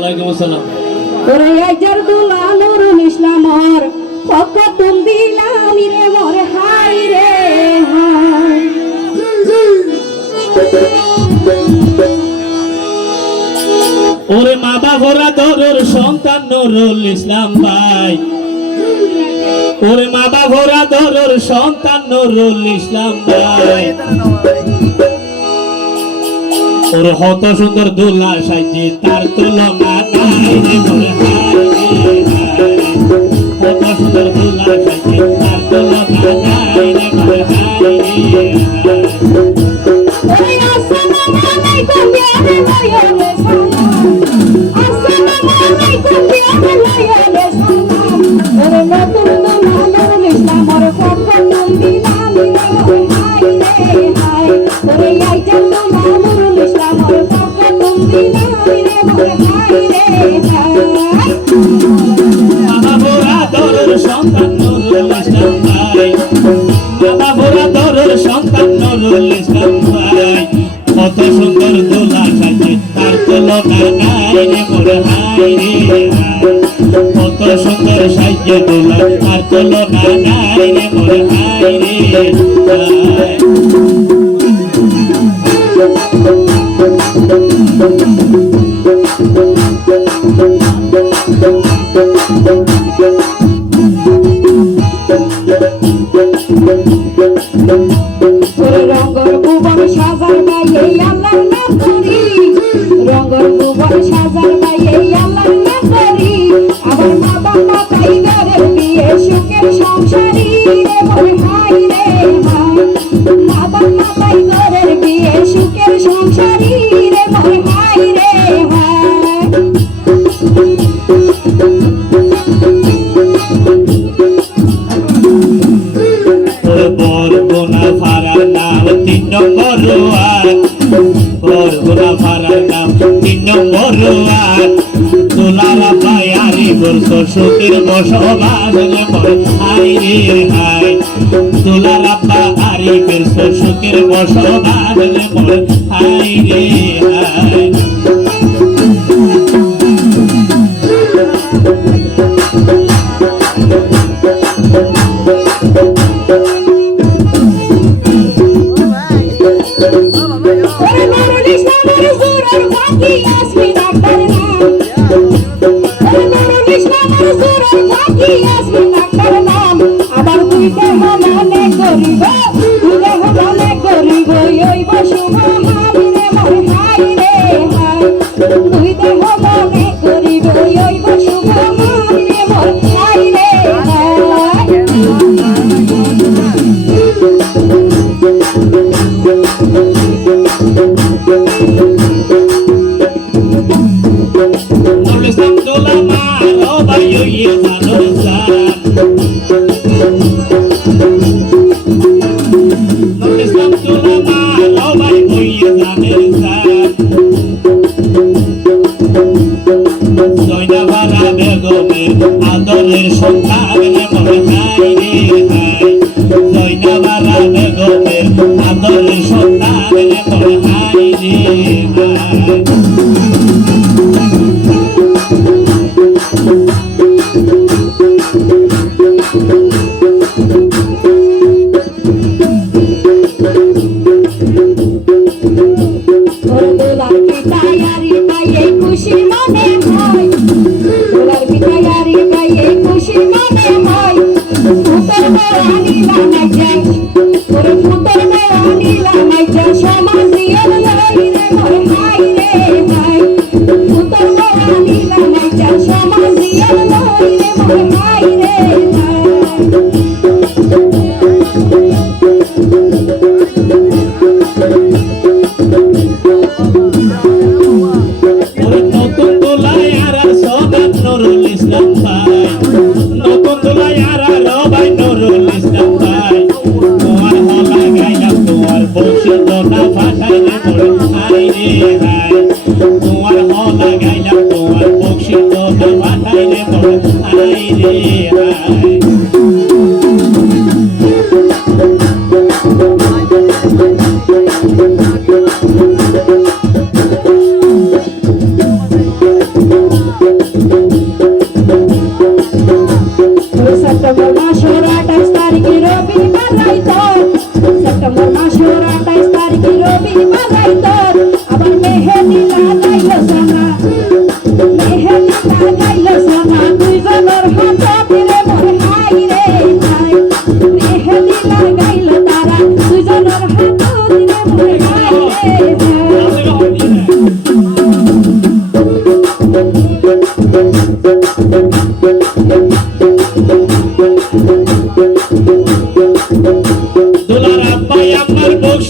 ওয়ালাইকুম আসসালাম। ওরে আইজার দুলা নুরুল ইসলামর পক্ষ তুম দিলাম রে মোর হাই রে হাই। ওরে মা বাবরা দরর সন্তান নুরুল ইসলাম ভাই, ওরে মা বাবরা দরর সন্তান নুরুল ইসলাম ভাই। ওর হত সুন্দর দুলা সাইজে তার তুলনা নাই রে মোর হাই রে হাই। হত সুন্দর দুলা সাইজে তার তুলনা নাই রে মোর হাই রে হাই। ওরে আসসালামু আলাইকুম বিয়ারে লাইলে সালাম, আসসালামু আলাইকুম বিয়ারে লাইলে সালাম। ওরে নতুন দুলা নুরুল ইসলামর পক্ষ তুম দিলাম রে মোর হাই রে হাই। ওরে আইজার দুলা নুরুল ইসলামর পক্ষ তুম দিলাম রে মোর হাই রে হাই। মা বাবরা দরর সন্তান নুরুল ইসলাম ভাই, মা বাবরা দরর সন্তান নুরুল ইসলাম ভাই। কত সুন্দর দোলা সাজে তার তুলনা নাই রে মোর হাই রে হাই। কত সুন্দর সাজে দোলা তার তুলনা নাই রে মোর হাই রে হাই। ওরে রঙ্গর ভুবন সাজার গায়ে আল্লাহর নাম করি, রঙ্গর ভুবন সাজার গায়ে আল্লাহর নাম করি। আবার মা বাবা তাই ঘরের বিয়ে সুখের সংসারী রে মোর হাই রে হাই। মা বাবা তাই ঘরের বিয়ে সুখের সংসারী রে মোর হাই রে হাই। বরগুনা ফারার নাম 3 নম্বর ওয়ার্ড, বরগুনা ফারার নাম 3 নম্বর ওয়ার্ড। তোলার পায়ারি বর্ষ সুখের বসবাস রে মোর হাই রে হাই। তোলার পায়ারি বর্ষ সুখের বসবাস রে মোর হাই রে হাই। ওরে নুরুল ইসলামর জোরের ফাঁকি আসবি ডাক্তার নাম, ওরে নুরুল ইসলামর জোরের ফাঁকি আসবি ডাক্তার নাম। আবার তুই দেহ মনে করিব, তুই দেহ মনে করিব ওই বসুব হাই রে মোর হাই রে হাই। তুই দেহ মনে করিব ওই বসুব হাই রে মোর হাই রে হাই। নুরুল ইসলাম দোলা মা ও ভাই ইয়ে জানোর জান। নুরুল ইসলাম দোলা মা ও ভাই ইয়ে জানের জান। জয়নাবারা বেগমের আদরের সন্তান রে মোর হাই রে হাই। জয়নাবারা বেগমের আদরের সন্তান রে মোর হাই রে হাই। ওরে দোলার পিতায়ারি পাইয়ে খুশি মনে হয়, দোলার পিতায়ারি পাইয়ে খুশি মনে হয়। ফুতর বড়ানি লানাই যায়, ওরে ফুতর বড়ানি লানাই যায় সমাজিয়ার লই রে মোর হাই রে হাই। ফুতর বড়ানি লানাই যায় সমাজিয়ার লই রে মোর হাই রে হাই। নতুন দোলায় আর সদাত নুরুল ইসলাম ভাই, নতুন দোলায় আর ভাই নুরুল ইসলাম ভাই। তোমার হলা গাইলাম তোমার বংশী দোলা ফাটাইলে মোর হাই রে হাই। তোমার হলা গাইলাম তোমার বংশী দোলা ফাটাইলে মোর হাই রে হাই।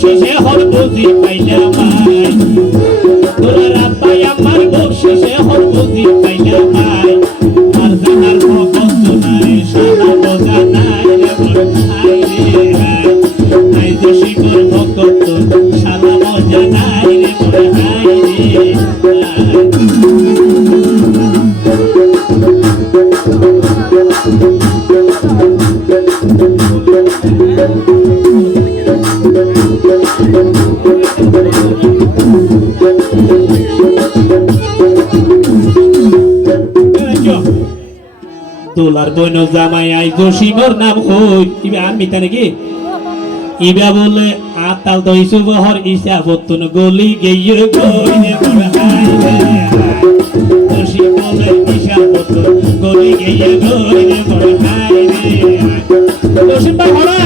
বকশিসে হর বুঝি পাইলাম আই দোলার আব্বাই আমার বকশিসে হর বুঝি পাইলাম আই আর জানার ভগত নাই সারা বোঝা নাই রে মোর ভাই রে ভাই আই দোষী মোর ভগত সারা বোঝা নাই রে মোর ভাই রে তোলার বইন জামাই আই জসিমর নাম হই ইবা আমি তা নাকি ইবা বলে আতাল তো ইসু বহর ইসা ফতুন গলি গেইয়ে গইনে বড় হাই রে জসিম বলে ইসা ফতুন গলি গেইয়ে গইনে বড় হাই রে জসিম ভাই হড়া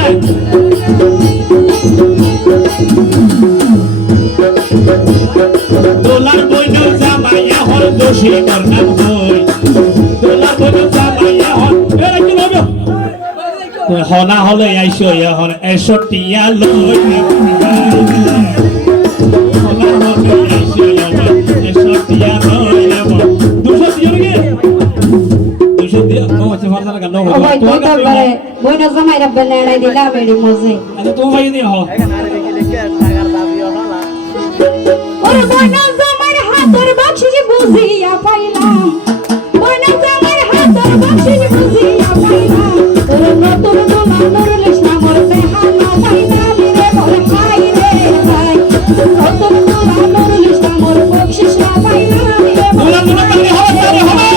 তোলার বইন জামাই হর জসিমর নাম হই তোলার বইন হনা হলে আইসো এখন 61 লই হনা হলে আইসো এখন 61 লই 200 দিও রে 200 দিও ও আচ্ছা ফারদা লাগা নো ও ভাই তুই তো বলে বইনা জামাই রা বেলে এড়াই দিলা মেডি মজে আচ্ছা তুমি ভাই দিও হ ওরে বইনা জামাই হাতের বকশিশ বুঝিয়া পাইলাম বইনা জামাই হাতের বকশিশ বুঝিয়া পাইলাম তোর নতুন দোলা নুরুল ইসলাম ওর বেহানা পাইলাম রে মোর ভাই রে ভাই নতুন দোলা নুরুল ইসলাম ওর বকশিশ না পাইলাম রে তোলা তোলা তারে হবে তারে হবে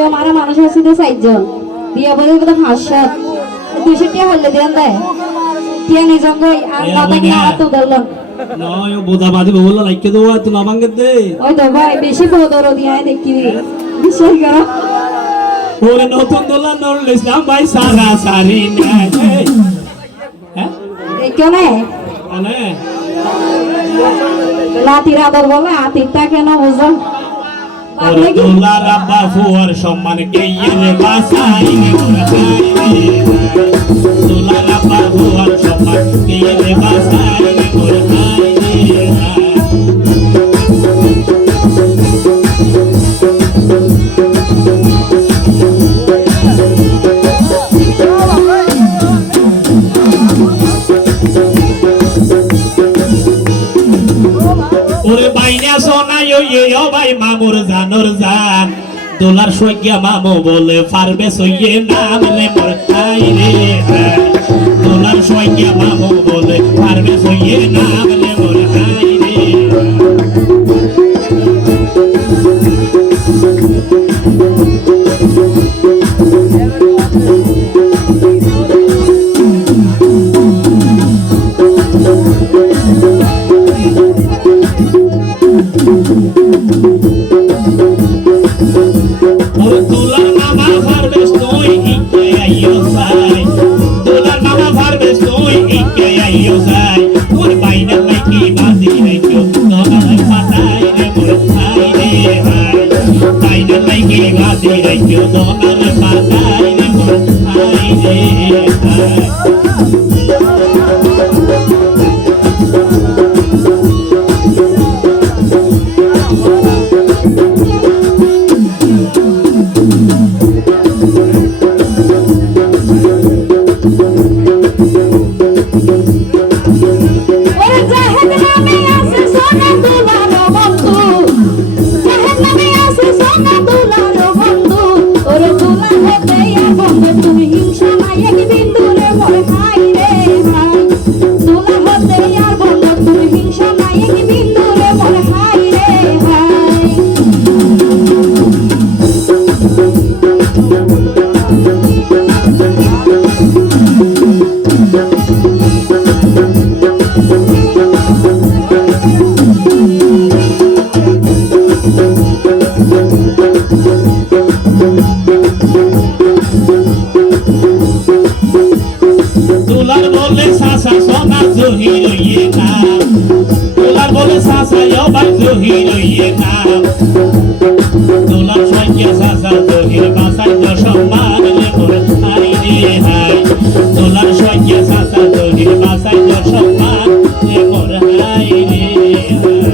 हमारा मानुष है साइजन दिया बोले तो हास्या 200 টাকা হলে দেন দেয় কে নিজঙ্গ আর মাথা কি হাত উদলন নয় বোদা বাদি বললা লাইকে দাও তুই না ভাঙে দে ওই তো ভাই বেশি বদর দিয়া দেখি বিষয় করো ওরে নতুন দোলা নুরুল ইসলাম ভাই সারা সারি না হ্যাঁ এই কেন আনে লাতির আদর বলে আতিরটা কেন বুঝো ওরে দোলার আব্বা ফুয়ার সম্মান কে ইয়ে বাসাই রে মোর ভাই রে দোলার আব্বা ফুয়ার সম্মান কে ইয়ে বাসাই রে মোর ভাই রে ওরে বাইনা সোনাই ও ভাই মামুর জানর জান দোলার সইয়া মামু বলে পারবে সইয়ে নাম রে মোর ভাই রে দোলার সইয়া মামু বলে পারবে সইয়ে নাম রে মোর ভাই রে রইয়ে নাম দোলার সঙ্গে সাসা জহির বাসাই তো সম্মান রে মোর হাই রে হাই দোলার সঙ্গে সাসা জহির বাসাই তো সম্মান রে মোর হাই রে হাই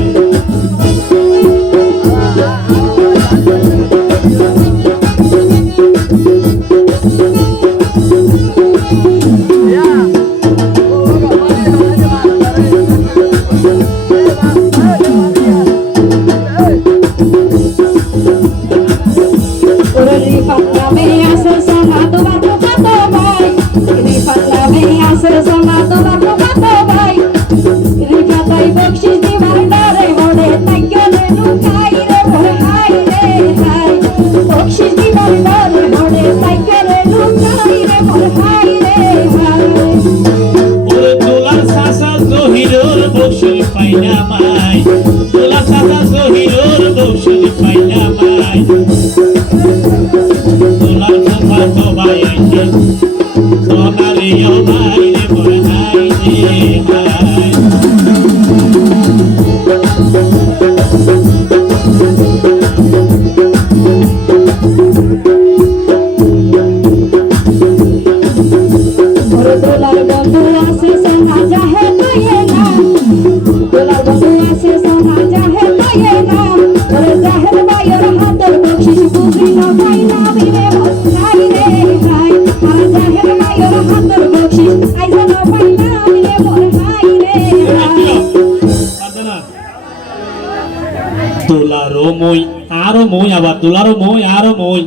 আবার দোলারো মই আরো মই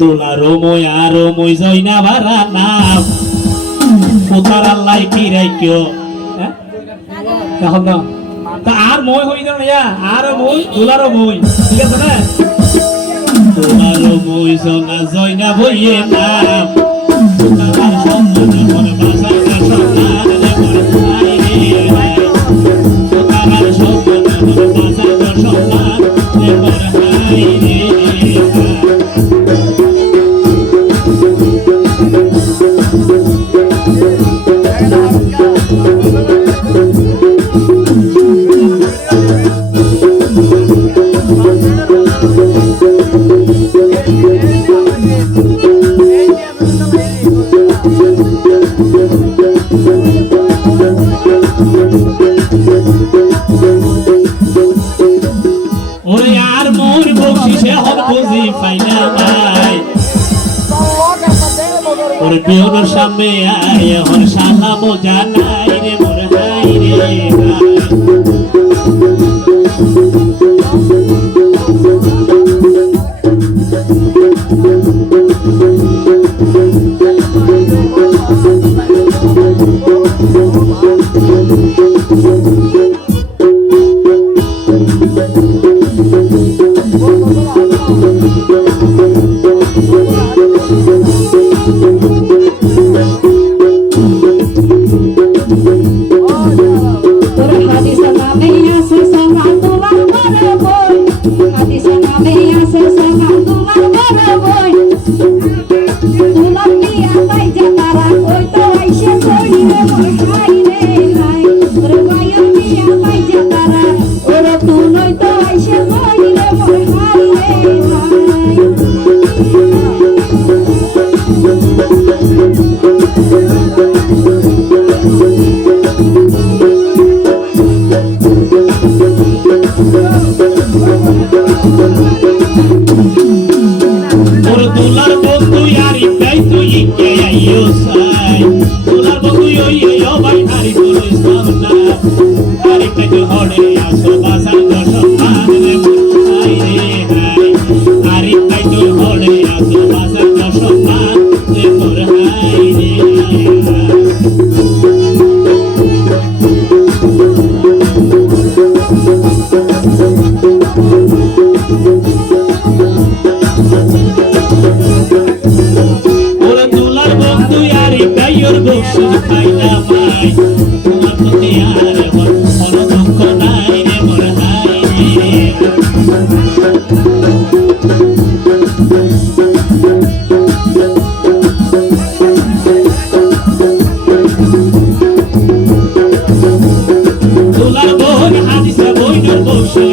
দোলারো মই আরো মই জয়না ভাড়া নাম কোথার আল্লাহ কি রাইক্য এখন না তা আর মই হই না ইয়া আরো মই দোলারো মই ঠিক আছে না দোলারো মই জয়না বইয়ে নাম কোথার সম্মান মনে বাসা সম্মান রে মনে হাই রে হাই কোথার সম্মান মনে বাসা সম্মান রে মনে হাই রে Pior samme ay hor salamo janai re mor hai re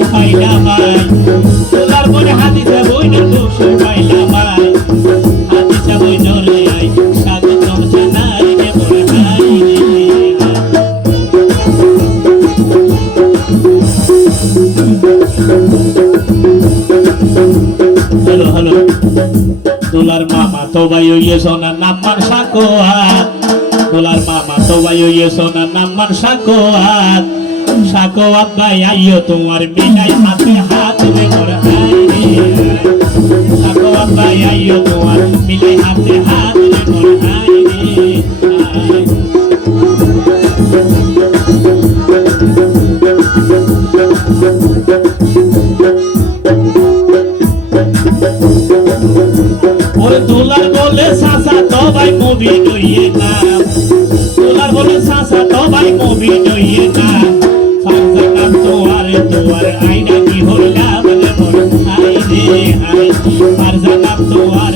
Find hello hello দোলার মামা তো ভাই হইয়ে সোনার নাম মান সাকোয়াত দোলার মামা তো ভাই হইয়ে সোনার নাম মান সাকোয়াত সাকোয়াত ভাই আইও তোমার মিলাই হাতে হাত রে মোর হাই রে সাকোয়াত ভাই আইও তোমার মিলাই হাতে হাত রে মোর হাই রে ওরে দোলার বলে সাসা তো ভাই মুভি নইয়ে না দোলার বলে সাসা তো ভাই মুভি নইয়ে না ফারজানা তোয়ার আইনা কি হইলা বলে মোর হাই রে হাই ফারজানা তোয়ার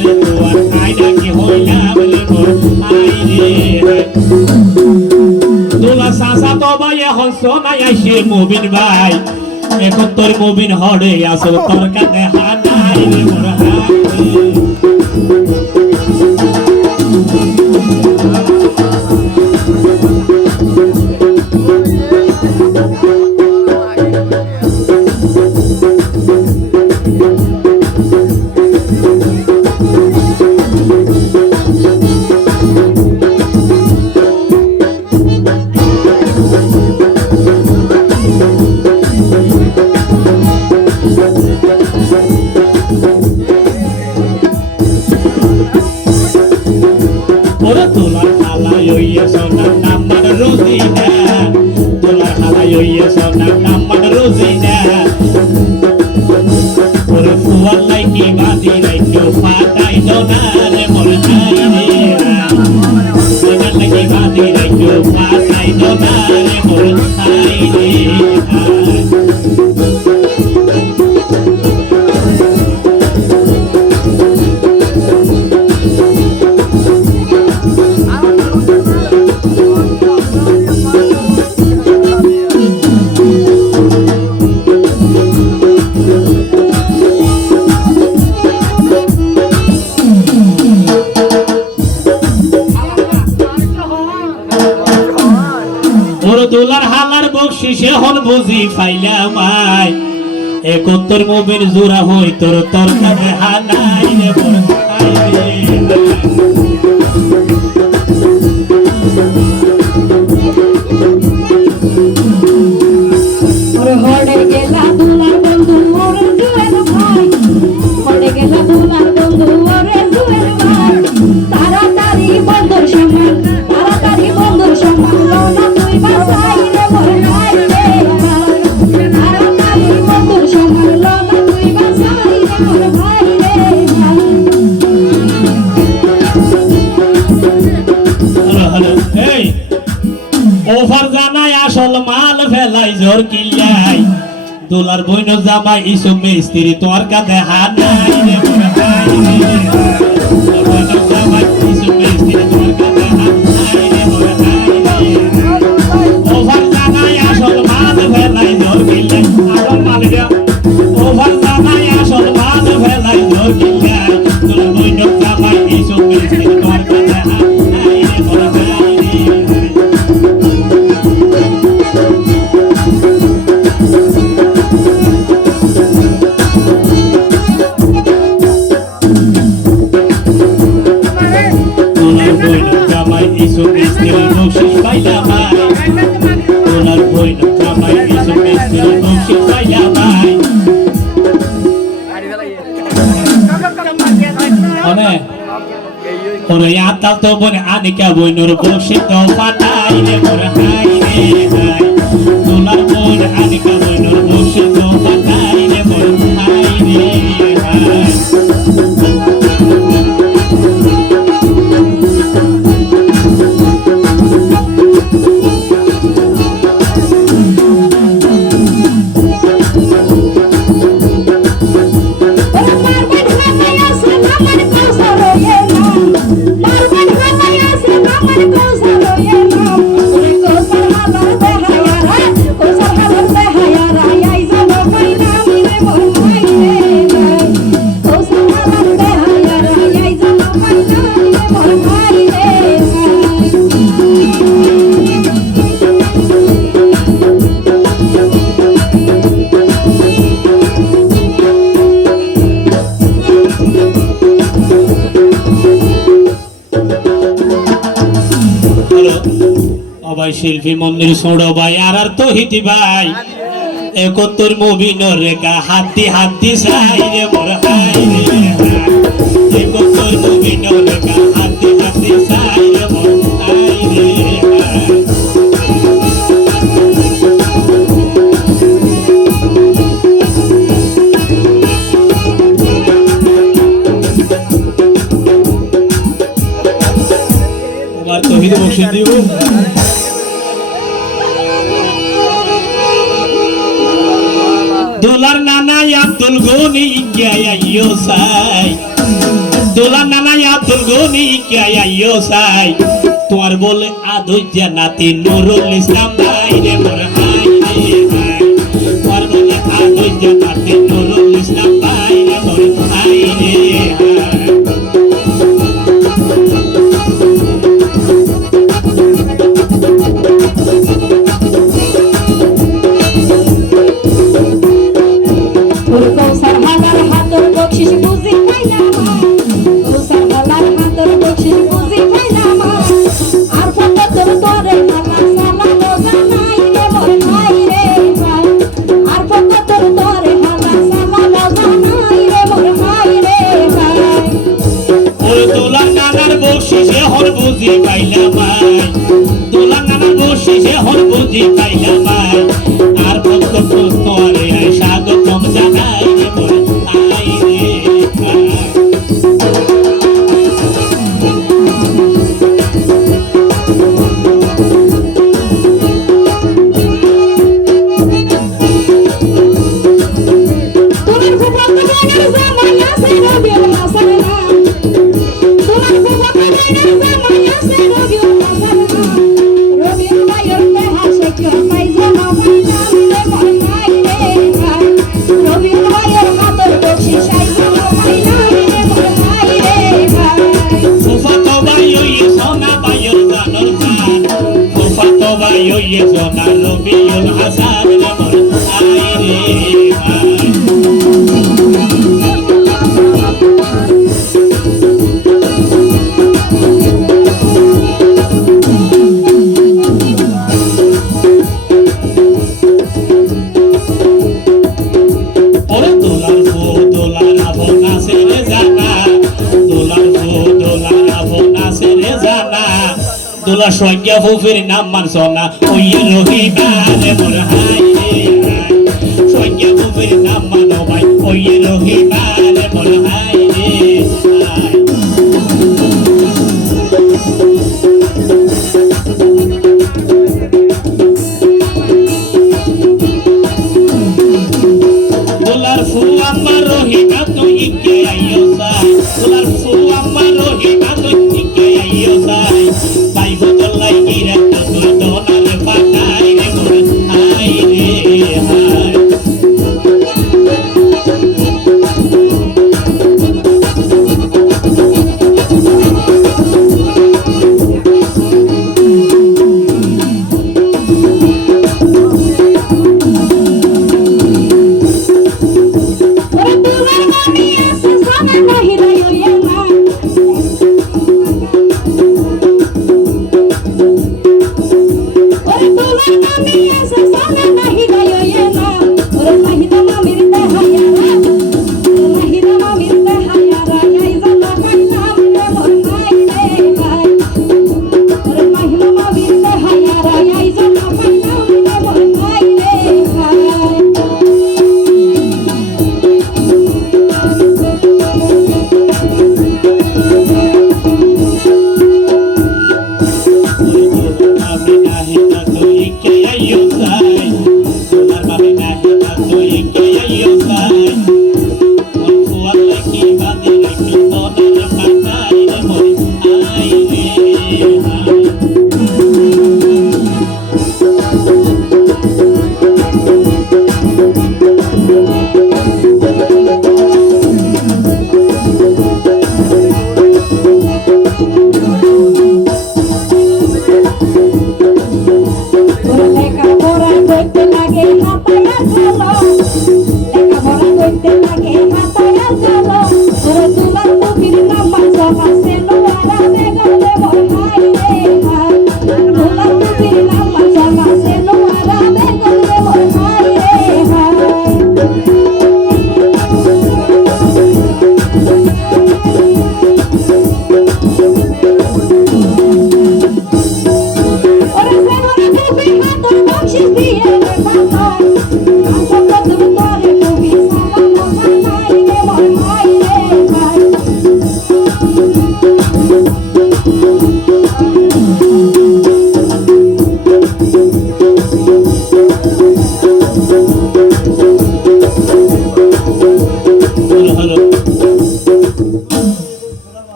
আইনা কি হইলা বলে মোর হাই রে দোলা সাসা তো ভাই এখন সোনাই আইছে মুবিন ভাই এখন তোর মুবিন হড়ে আসো তোর কাছে হানাই রে মোর হাই ওরে তোলার হালাই হইয়া সোনার নাম মান রোজিনা তোলার হালাই হইয়া সোনার নাম মান রোজিনা ওরে ফুয়ার লাইকি বাদি রাইতো পাতাই দোনা রে মোর হাই রে ফুয়ার লাইকি বাদি রাইতো পাতাই দোনা রে মোর হাই রে দোলার হালার বকশিসে হন বুঝি ফাইলাম আই 71 মুবিন জোড়া হই তোর তোর কাছে হানাই রে মোর হাই রে ওরে হড়ে গেলা দোলার বন্ধু ওরে জুয়েল ভাই হড়ে গেলা দোলার বন্ধু ওরে জুয়েল ভাই তাড়াতাড়ি বন্ধুর সমান লোনা তুই বাসাই রে মোর হাই রে তাড়াতাড়ি বন্ধুর সমান লোনা তুই বাসাই রে মোর ভাই রে হ্যালো এই ওভার জানাই আসল মাল ফেলাই জোর কিল্লাই দোলার বইন জামাই ইসু মিস্ত্রি তোর কাছে হানাই রে মোর হাই রে বইন জামাই ইসু মিস্ত্রি তোর কাছে হানাই রে মোর হাই রে ওভার জানাই আসল মাল ফেলাই জোর কিল্লাই আসল মাল গা ওভার জানাই আসল মাল ফেলাই জোর কিল্লাই দোলার বইন জামাই ইসু মিস্ত্রি তোর কাছে হানাই রে মোর হাই রে ইসু মিস্ত্রি বকশিস পাইলা ভাই তোলার বইন কামাই ইসু মিস্ত্রি বকশিস পাইলা ভাই ওনে ওরে আতাল তো বনে আনিকা বইনর বকশিস তো পাতাই রে মোর হাই রে হাই তোলার বইন আনিকা বইনর বকশিস তো পাতাই রে মোর হাই রে হাই Kosa আমার শিল্পী মন্দির ছোট ভাই আর তহিতি ভাই 71 মুবিনর রেখা হাতি হাতি চাই রে মোর হাই রে 71 মুবিনর রেখা হাতি হাতি চাই রে মোর হাই রে আমার তহিদ বসে দিব দোলার নানা আব্দুল গনি ইকিয়াইও সাই দোলার নানা আব্দুল গনি ইকিয়াইও সাই তোমার বলে আদুজ্জা নাতি নুরুল ইসলাম ভাই রে মোর হাই রে ভাই তোমার বলে আদুজ্জা নাতি নুরুল ইসলাম ভাই রে মোর হাই রে ভাই কৌসার হালার হাতর বকশিস বুঝি পাইলাম কৌসার হালার হাতর বকশিস বুঝি পাইলাম আর কত তোর তোরে হালা সালা বোঝা নাই রে মোর ভাই রে ভাই আর কত তোর তোরে হালা সালা বোঝা নাই রে মোর ভাই রে ভাই ওই দোলার নানার বকশিসে হর বুঝি পাইলাম ভাই দোলার নানার বকশিসে হর বুঝি পাইলাম ভাই আর কত তোরে স্বাগতম জানাই রে মোর হাই রে ভাই তোমার ফুফা বাগানের জামাই আছে রবিউল হাসান নাম তোমার ফুফা বাগানের জামাই আছে রবিউল হাসান নাম রবিউল ভাইয়ের মেহার শেখর পাইজামা পাইলাম রে মোর ভাই রে ভাই রবিউল ভাইয়ের হাতর বকশিস আইজামা পাইলাম রে মোর ভাই রে ভাই ফুফাতো ভাই ওই সোনা ভাইয়ের গানর গান ফুফাতো ভাই ওই সোনা রবিউল হাসান রে মোর হাই রে ভাই ওরে দোলার ফু দোলার আবনা সেরে জানা দোলার ফু দোলার আবনা সেরে জানা দোলার সংজ্ঞা ফুফির নাম মানছ না ওই রহিমা রে মোর হাই রে হাই সংজ্ঞা ফুফির নাম মানো ভাই ওই রহিমা রে মোর হাই রে হাই দোলার ফু আমার রহিমা তুই কে আইও সাই দোলার ফু আমার রহিমা তুই কে আইও সাই ভাই বদলাই গিরা তুই দোনার পাটাই রে মোর হাই রে হাই ওরে তোমার মনে আছে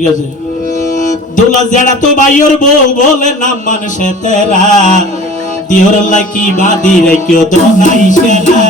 ঠিক আছে দোলা জেড়া তো বাইর বউ বলে নাম মানুষে তেরা দিওর লাকি বাদি রেখো দোলাই সেরা